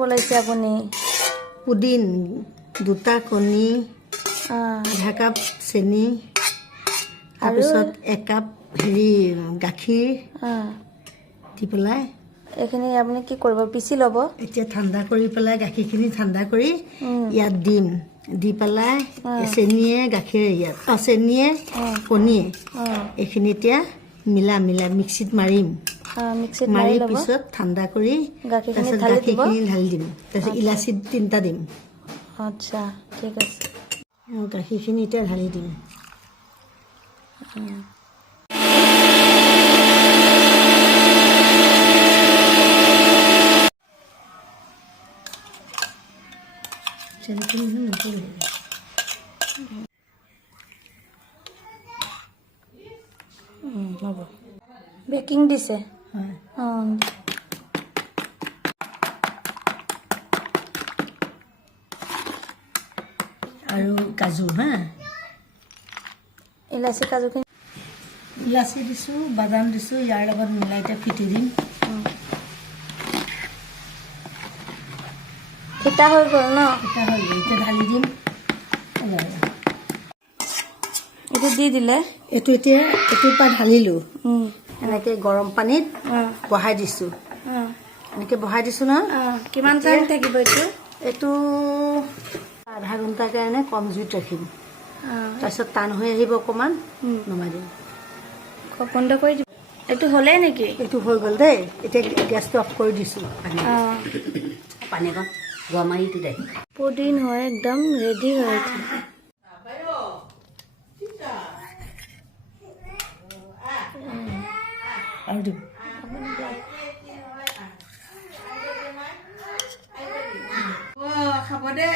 বলাইছে আপুনি পুদিন 2টা কণী আধা কাপ চেনি তাৰপিছত 1 কাপ গাখীৰ দি পেলাই এখানে আপনি কি কৰব পিছি লব এতিয়া ঠাণ্ডা কৰি পেলাই গাখীৰখিনি ঠাণ্ডা কৰি ইয়াত দিম দি পেলাই চেনিয়ে গাখীৰে ইয়াত চেনিয়ে কণীয়ে এইখিনি এতিয়া মিলা মিক্সিত মাৰিম মিক্সিত মাৰি পিছত ঠাণ্ডা কৰি গাখীৰখিনি ঢালি দিম তাৰপিছত ইলাচি 3টা দিম আচ্ছা ঠিক আছে গাখীৰখিনি এতিয়া ঢালি দিম হ'ব বেকিং দিছে আৰু কাজু ইলাচি কাজুখিনি ইলাচি দিছোঁ বাদাম দিছোঁ ইয়াৰ লগত মিলাই এতিয়া ফিটি দিম ফিটা হৈ গ'ল ন ফিটা হৈ গ'ল এতিয়া ঢালি দিম এইটো দি দিলে এইটো এতিয়া এইটোৰ পৰা ঢালিলোঁ এনেকৈ গৰম পানীত বহাই দিছোঁ এনেকৈ বহাই দিছোঁ ন কিমান টাইম থাকিব এইটো এইটো আধা ঘণ্টাৰ কাৰণে কম জুইত ৰাখিম তাৰপিছত টান হৈ আহিব অকণমান নমাই দিম বন্ধ কৰি দিব এইটো হ'লেই নেকি এইটো হৈ গ'ল দেই এতিয়া গেছটো অফ কৰি দিছোঁ পানীকণ গৰমাইটো দে পুদিন হয় একদম ৰেডি হয়েছে আৰু দিম খাব দে